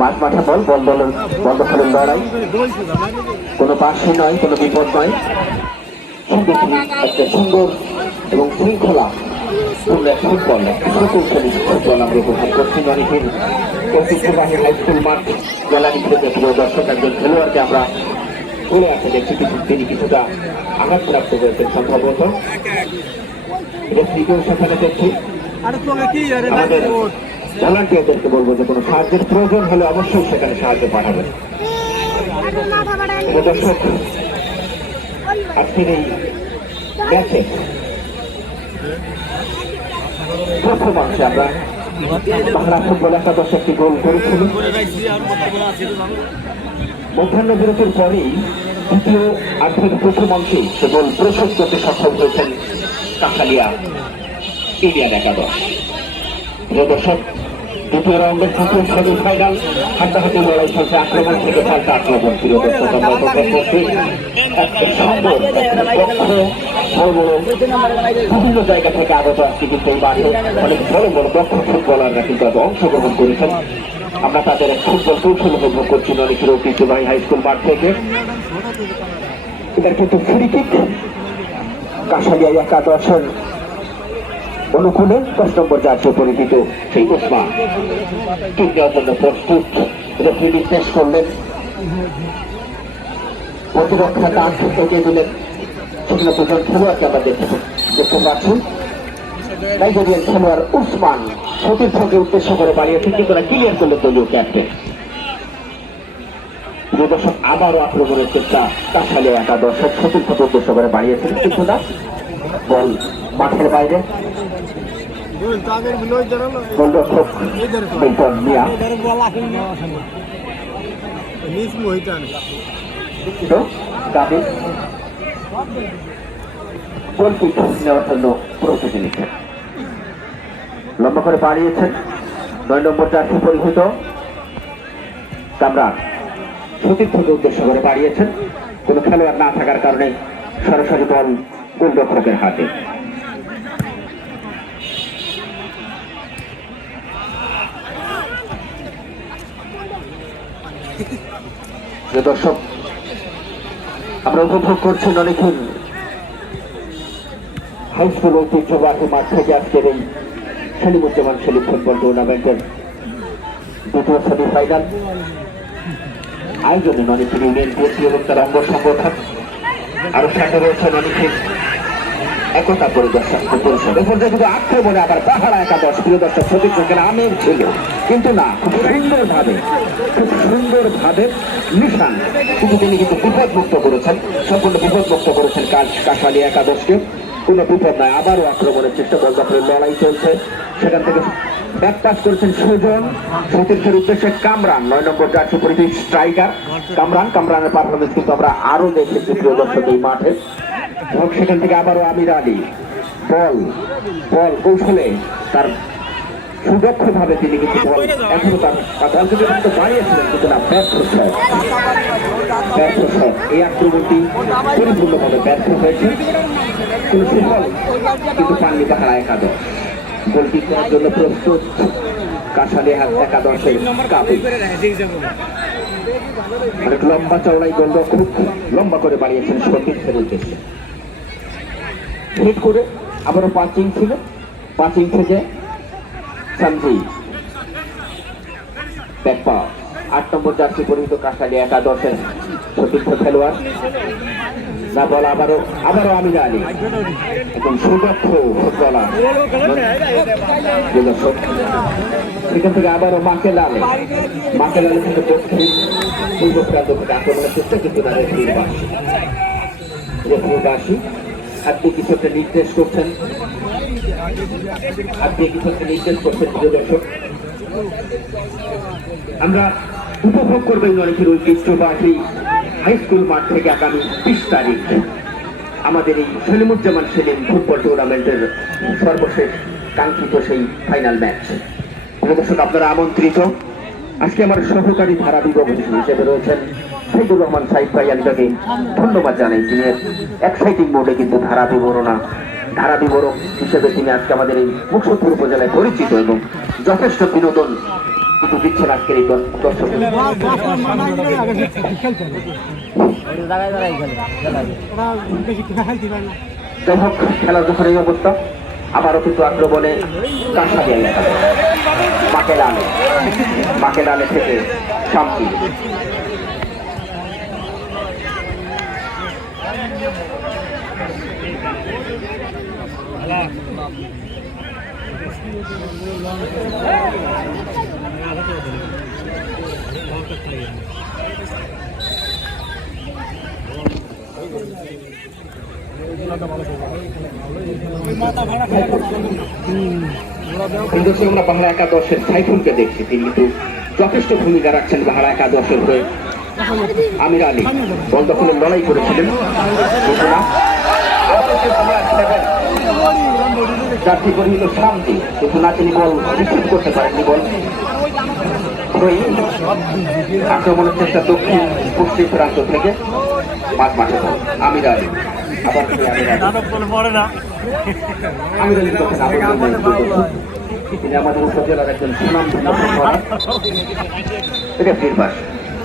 মাঠ মাঠে বল বল বলের বল দখলের লড়াই। কোনো পাশে নয় কোনো বিপদ নয়। সুন্দর একটা সুন্দর এবং শৃঙ্খলা ফুটবল ফুটবল আমরা উপভোগ করছি। অনেকের ঐতিহ্যবাহী হাই মাঠ গ্যালারি থেকে প্রিয় দর্শক একজন খেলোয়াড়কে আমরা পড়ে আছে দেখছি। কিছু তিনি কিছুটা আঘাতপ্রাপ্ত হয়েছেন সম্ভবত। রেফ্রিকেও সেখানে দেখছি। আরে তোকে কি আরে আমাদের ভলান্টিয়ারদেরকে বলব যে কোনো সাহায্যের প্রয়োজন হলে অবশ্যই সেখানে সাহায্য পাঠাবেন। দর্শক আজকের এই ম্যাচে প্রথম আমরা বাংলা ফুটবল একাদশ একটি গোল করেছিল মধ্যাহ্ন বিরতির পরেই দ্বিতীয় আর্থিক প্রথম অংশে সে গোল প্রশোধ করতে সক্ষম হয়েছেন কাঁঠালিয়া ইন্ডিয়ান একাদশ। প্রিয় দর্শক, দ্বিতীয় রাউন্ডের প্রথম সেমিফাইনাল হাড্ডাহাড্ডি লড়াই চলছে আক্রমণ থেকে পাল্টা আক্রমণ। প্রিয় দর্শক, আমরা উপভোগ করছি সুন্দর বিভিন্ন জায়গা থেকে আগত আসছে কিন্তু এই মাঠে অনেক বড় বড় দক্ষ ফুটবলাররা কিন্তু আজ অংশগ্রহণ করেছেন। আমরা তাদের ফুটবল কৌশল উপভোগ করছি অনেকের ঐতিহ্যবাহী হাই স্কুল মাঠ থেকে। এটার কিন্তু ফ্রি কিক কাশালিয়া একাদশের অনুকূলে দশ নম্বর জাতীয় পরিচিত সেই ওসমান দেওয়ার জন্য প্রস্তুত রেফারি নির্দেশ করলেন। প্রতিরক্ষা কাজ এগিয়ে দিলেন। সেখানে দুজন খেলোয়াড়কে আমরা দেখতে দেখতে পাচ্ছি। নাইজেরিয়ান খেলোয়াড় উসমান সতীর্থকে উদ্দেশ্য করে বাড়িয়েছেন কিন্তু না ক্লিয়ার করলেন দলীয় ক্যাপ্টেন প্রিয় আবারও আক্রমণের চেষ্টা কাছালিয়া একাদশ সতীর্থকে উদ্দেশ্য করে বাড়িয়েছেন কিন্তু না বল মাঠের বাইরে। গোলরক্ষক লম্বা করে পাড়িয়েছেন নয় নম্বর জার্সি পরিহিত। কামরান সতীর্থকে উদ্দেশ্য করে বাড়িয়েছেন কোনো খেলোয়াড় না থাকার কারণে সরাসরি বল গোলরক্ষকের হাতে। প্রিয় দর্শক, আমরা উপভোগ করছেন অনেকক্ষণ হাইস্কুল ঐতিহ্যবাহী মাঠ থেকে আজকের এই সেলিমুজ্জামান সেলিম ফুটবল টুর্নামেন্টের দ্বিতীয় সেমিফাইনাল আয়োজনে অনেক ইউনিয়ন বিএনপি এবং তার অঙ্গ সংগঠন আরও সাথে রয়েছেন অনেকের একতা পরিদর্শন পরিষদ এরপর যে শুধু আক্রমণে আবার পাহাড়া একাদশ, প্রিয় দর্শক প্রতিপক্ষের আমের ছিল। কিন্তু না, খুব সুন্দরভাবে খুব সুন্দরভাবে নিশান। কিন্তু তিনি কিন্তু বিপদমুক্ত করেছেন, সম্পূর্ণ বিপদমুক্ত করেছেন কাজ কাশালি একাদশকে। কোনো বিপদ নয়, আবারও আক্রমণের চেষ্টা বল দখলের লড়াই চলছে, সেখান থেকে ব্যাক পাস করেছেন সুজন। সতীর্থের উদ্দেশ্যে কামরান, নয় নম্বর জার্সি পরিচিত স্ট্রাইকার। কামরান, কামরানের পারফরমেন্স কিন্তু আমরা আরও দেখেছি, প্রিয় দর্শক, এই মাঠে। এবং সেখান থেকে আবারও আমির আলী বল বল কৌশলে তার সুদক্ষ ভাবে তিনি কিন্তু বল এখনও তার বল কিন্তু কিন্তু বাড়িয়েছিলেন কিন্তু না ব্যর্থ শট ব্যর্থ শট এই আক্রমণটি পরিপূর্ণভাবে ব্যর্থ হয়েছে। কোনো সুফল কিন্তু পাননি পাহাড়া একাদশ। গোলটি করার জন্য প্রস্তুত কাশালে হাত একাদশের কাবু অনেক লম্বা চওড়াই গোলরক্ষক লম্বা করে বাড়িয়েছেন সতীর্থের উদ্দেশ্যে। হিট করে আবারও পাঁচ ছিল। পাঁচ থেকে সামজি ব্যাক আট নম্বর জার্সি পরিহিত কাশালি একাদশের চতুর্থ খেলোয়াড়। না বল, আবারও আবারও আমি জানি এবং সুদক্ষ ফুটবলার। সেখান থেকে আবারও মাকেল আলে। মাকেল আলে কিন্তু দক্ষিণ পূর্ব প্রান্ত থেকে আক্রমণের চেষ্টা কিন্তু না রেফরির বাসী দিয়ে কিছু একটা নির্দেশ করছেন? হাত কিছু একটা নির্দেশ করছেন, প্রিয় দর্শক? আমরা উপভোগ করবেন অনেকের ঐতিহ্যবাহী হাই স্কুল মাঠ থেকে আগামী বিশ তারিখ। আমাদের এই সলিমুজ্জামান সেলিম ফুটবল টুর্নামেন্টের সর্বশেষ কাঙ্ক্ষিত সেই ফাইনাল ম্যাচ প্রিয় দর্শক, আপনারা আমন্ত্রিত। আজকে আমার সহকারী ধারা বিভাপতি হিসেবে রয়েছেন সাইদুর রহমান সাইদ ভাই আমি ধন্যবাদ জানাই। তিনি এক্সাইটিং মোডে কিন্তু ধারা বিবরণা, ধারা বিবরক হিসেবে তিনি আজকে আমাদের এই মুখসুদপুর উপজেলায় পরিচিত এবং যথেষ্ট বিনোদন কিন্তু দিচ্ছেন আজকের এই দর- দর্শকের খেলতে ওরা বেশি খেলতে পারে না যাই হোক খেলার যখন এই অবস্থা। আবারও কিন্তু আক্রমণে কাঁসা দিয়ে গেছে মাকে ডালে মাকে ডালে থেকে শান্তি কিন্তু সে আমরা বাংলা একাদশের সাইফুলকে দেখছি, তিনি কিন্তু যথেষ্ট ভূমিকা রাখছেন বাংলা একাদশের হয়ে। আমির আলী, বল দখলের লড়াই করেছিলেন কিন্তু না যাত্রী শান্তি কিন্তু না তিনি বল রিসিভ করতে পারেননি বল আক্রমণের চেষ্টা দক্ষিণ পশ্চিম প্রান্ত থেকে মাঠ মাঠে বল। আমির আলী আবার বললে নয়, তিনি আমাদের উপজেলার একজন সুনাম এটা বীরবাস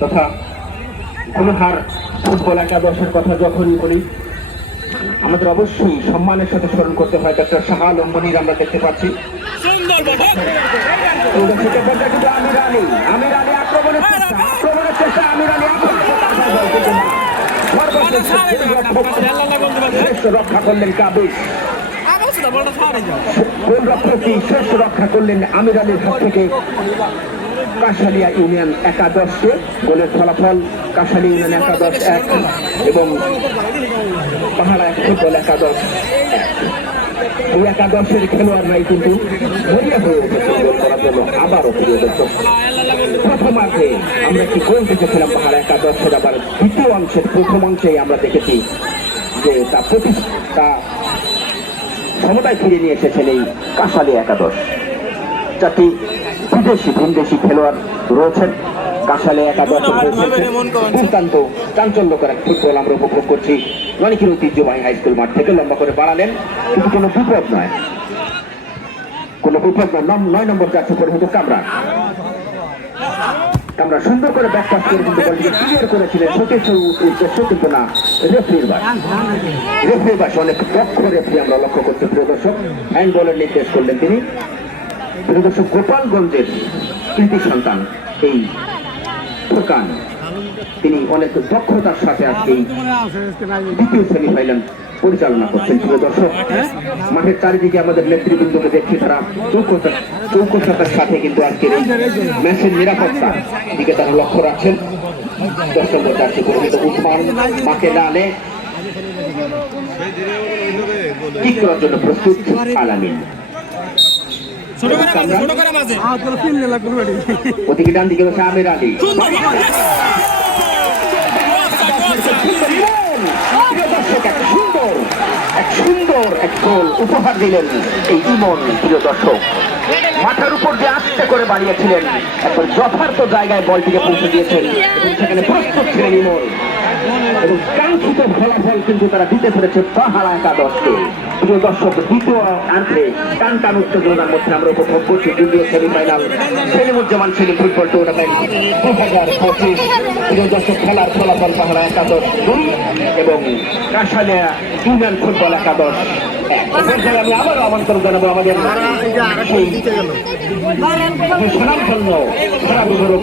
তথা গুনহার ফুটবল একাদশের কথা যখনই বলি আমাদের অবশ্যই সম্মানের সাথে স্মরণ করতে হয় ডক্টর শাহ আলম মনির আমরা দেখতে পাচ্ছি রক্ষা করলেন শেষ রক্ষা করলেন আমির আলীর হাত থেকে কাশালিয়া ইউনিয়ন একাদশকে গোলের ফলাফল কাশালী ইউনিয়ন একাদশ এক এবং পাহাড়া এক ফুটবল একাদশ এক। এই একাদশের খেলোয়াড়রাই কিন্তু মরিয়া হয়ে উঠেছে গোল করার জন্য, আবারও প্রিয় দর্শক। প্রথমার্ধে আমরা একটি গোল দেখেছিলাম পাহাড় একাদশের, আবার দ্বিতীয় অংশের, প্রথম অংশেই আমরা দেখেছি যে তা প্রতি তা ক্ষমতায় ফিরে নিয়ে এসেছেন এই কাসালি একাদশ। চারটি বিদেশি ভিনদেশি খেলোয়াড় রয়েছেন। কাসালে একাদশ দুর্দান্ত চাঞ্চল্যকর এক ফুটবল আমরা উপভোগ করছি। অনেকের ঐতিহ্যবাহী হাই স্কুল মাঠ থেকে লম্বা করে বাড়ালেন। কিন্তু কোনো বিপদ নয়। কোনো বিপদ নয়। নয় নম্বর যাচ্ছে পরে হয়তো কামরা কামরা সুন্দর করে ব্যাক পাস করে কিন্তু বলটিকে ক্লিয়ার করেছিলেন সতীশ উদ্দেশ্য কিন্তু না রেফরির বাস। রেফরি বাস অনেক দক্ষ রেফরি আমরা লক্ষ্য করছি প্রিয় দর্শক। হ্যান্ড বলের নির্দেশ করলেন তিনি। দর্শক গোপালগঞ্জের কৃতি সন্তান এই ফোরকান তিনি অনেক দক্ষতার সাথে আজকে দ্বিতীয় সেমিফাইনাল পরিচালনা করছেন প্রিয় দর্শক। মাঠের চারিদিকে আমাদের নেতৃবৃন্দকে দেখছি তারা চৌকসা চৌকসাতার সাথে কিন্তু আজকের এই ম্যাচের নিরাপত্তা দিকে তারা লক্ষ্য রাখছেন। দর্শক যাচ্ছে পরিচিত উসমান মাকে ঠিক করার জন্য প্রস্তুত আলামিন। ওদিকে ডান দিকে রয়েছে আমির আলী। প্রিয় দর্শক, এক সুন্দর এক সুন্দর এক গোল উপহার দিলেন এই ইমন প্রিয় দর্শক। মাথার উপর যে আস্তে করে বাড়িয়েছিলেন। এখন যথার্থ জায়গায় বলটিকে পৌঁছে দিয়েছেন। সেখানে প্রস্তুত ছিলেন ইমন। এবং কাঙ্ক্ষিত ফলাফল কিন্তু তারা দিতে পেরেছে পাহাড়া একাদশকে। প্রিয় দর্শক দ্বিতীয় আর্থে টান টান উত্তেজনার মধ্যে আমরা উপভোগ করছি দ্বিতীয় semifinal Selimuzzaman Selim football tournament দু হাজার পঁচিশ। প্রিয় দর্শক খেলার ফলাফল পাহাড়া একাদশ দুই এবং কাশালিয়া ইউনিয়ন ফুটবল একাদশ আমি আবারও আমন্ত্রণ জানাব আমাদের সুনামধন্য খেলা বিবরক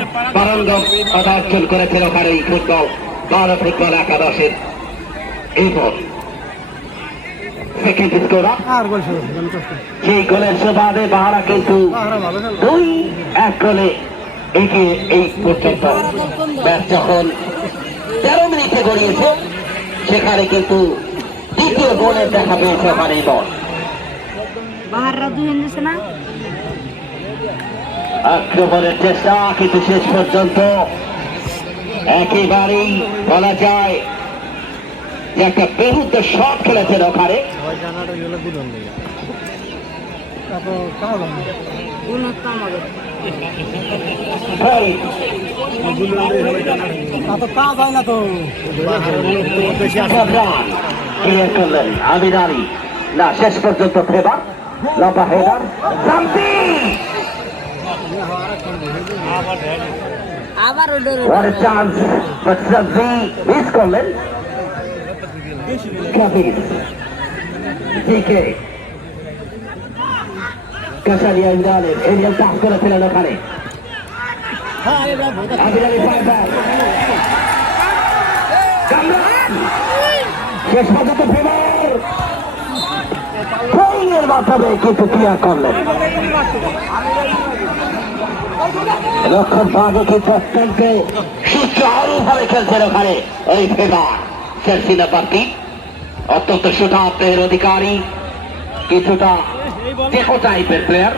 পারঙ্গম অর্জন করেছেন ওখানে এই ফুটবল বারো ফুটবল একাদশের সেকেন্ড কষ্ট সেই গোলের সুবাদে বাহারা কিন্তু দুই এক গোলে এগিয়ে এই পর্যন্ত। ম্যাচ যখন তেরো মিনিটে গড়িয়েছে সেখানে কিন্তু দ্বিতীয় গোলের দেখা পেয়েছে ওখানে এই দল বাহাররা না? আক্রমণের চেষ্টা কিন্তু শেষ পর্যন্ত একেবারেই বলা যায় যে একটা বেহুদ্দ শট খেলেছেন ওখানে। হয়। না তো। Gabran ক্লিয়ার করলেন আমির আলী। না শেষ পর্যন্ত ফেবার। লম্বা হেডার সামথিং আবার ওদের What a chance, but Sabzi miss করলেন কাবির জিকে কাসারিয়া ইমরানের এরিয়াল পাস করেছিলেন ওখানে আমির আলী ফাইবার কামরান শেষ পর্যন্ত ফেবার ফাউলের মাধ্যমে কিন্তু ক্লিয়ার করলেন লক্ষণ কিন্তু অত্যন্ত সুচারুভাবে খেলছেন ওখানে ওই ফেবার চেলসি নাম্বার অত্যন্ত সুঠাপের অধিকারী, কিছুটা দেখো টাইপের প্লেয়ার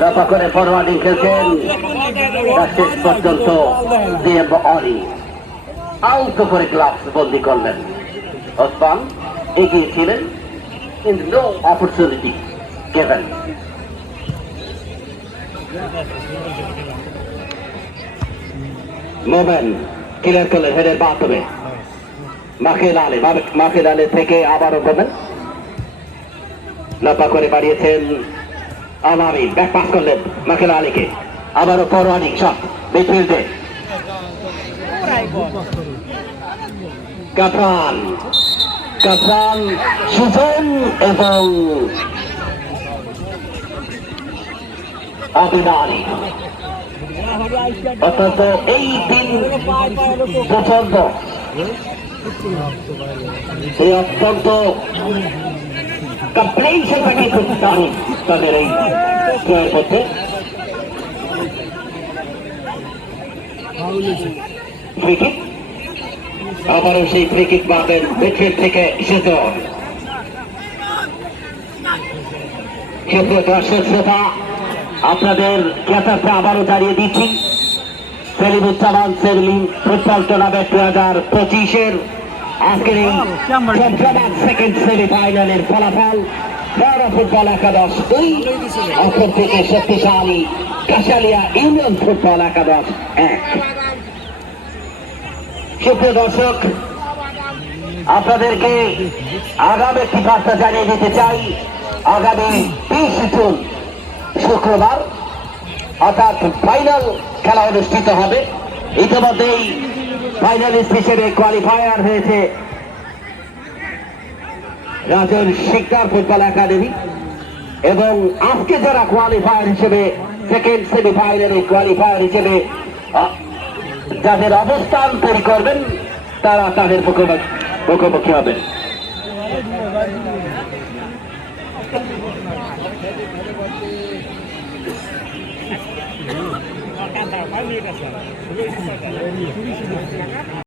লম্বা করে ফরওয়ার্ডিং খেলছেন শেষ পর্যন্ত আউট করে গ্লাভস বন্দি করলেন। ওসমান এগিয়ে কিন্তু no opportunity given Momen clear করলেন হেডের মাধ্যমে মাখেল আলে মাখেল আলে থেকে আবারও মোমেন লম্বা করে বাড়িয়েছেন আমামি ব্যাক পাস করলেন মাখেল আলীকে। আবারও ফরওয়ার্ডিং শট মিডফিল্ডে কাফরান কাফরান সুজন এবং অত্যন্ত এই তিন প্রচণ্ড এই অত্যন্ত তাদের এই জয়ের মধ্যে। আবারও সেই ক্রিকেট মারবেন মিডফিল্ড থেকে সেজন সুপ্রিয় দর্শক, শ্রোতা, আপনাদের ক্যাসারটা আবারও দাঁড়িয়ে দিচ্ছি। সেলিমুজ্জামান সেলিম ফুটবল টুর্নামেন্ট দু হাজার পঁচিশের আজকের এই সেকেন্ড সেমিফাইনালের ফলাফল বড় ফুটবল একাদশ দুই, অপর থেকে শক্তিশালী কাশালিয়া ইউনিয়ন ফুটবল একাদশ এক। সুপ্রিয় দর্শক, আপনাদেরকে আগামী একটি বার্তা জানিয়ে দিতে চাই। আগামী বিশ জুন শুক্রবার, অর্থাৎ ফাইনাল খেলা অনুষ্ঠিত হবে। ইতিমধ্যেই ফাইনালিস্ট হিসেবে কোয়ালিফায়ার হয়েছে রাজন শিকদার ফুটবল একাডেমি। এবং আজকে যারা কোয়ালিফায়ার হিসেবে সেকেন্ড সেমিফাইনালে কোয়ালিফায়ার হিসেবে যাদের অবস্থান তৈরি করবেন তারা তাদের মুখোমুখি হবেন।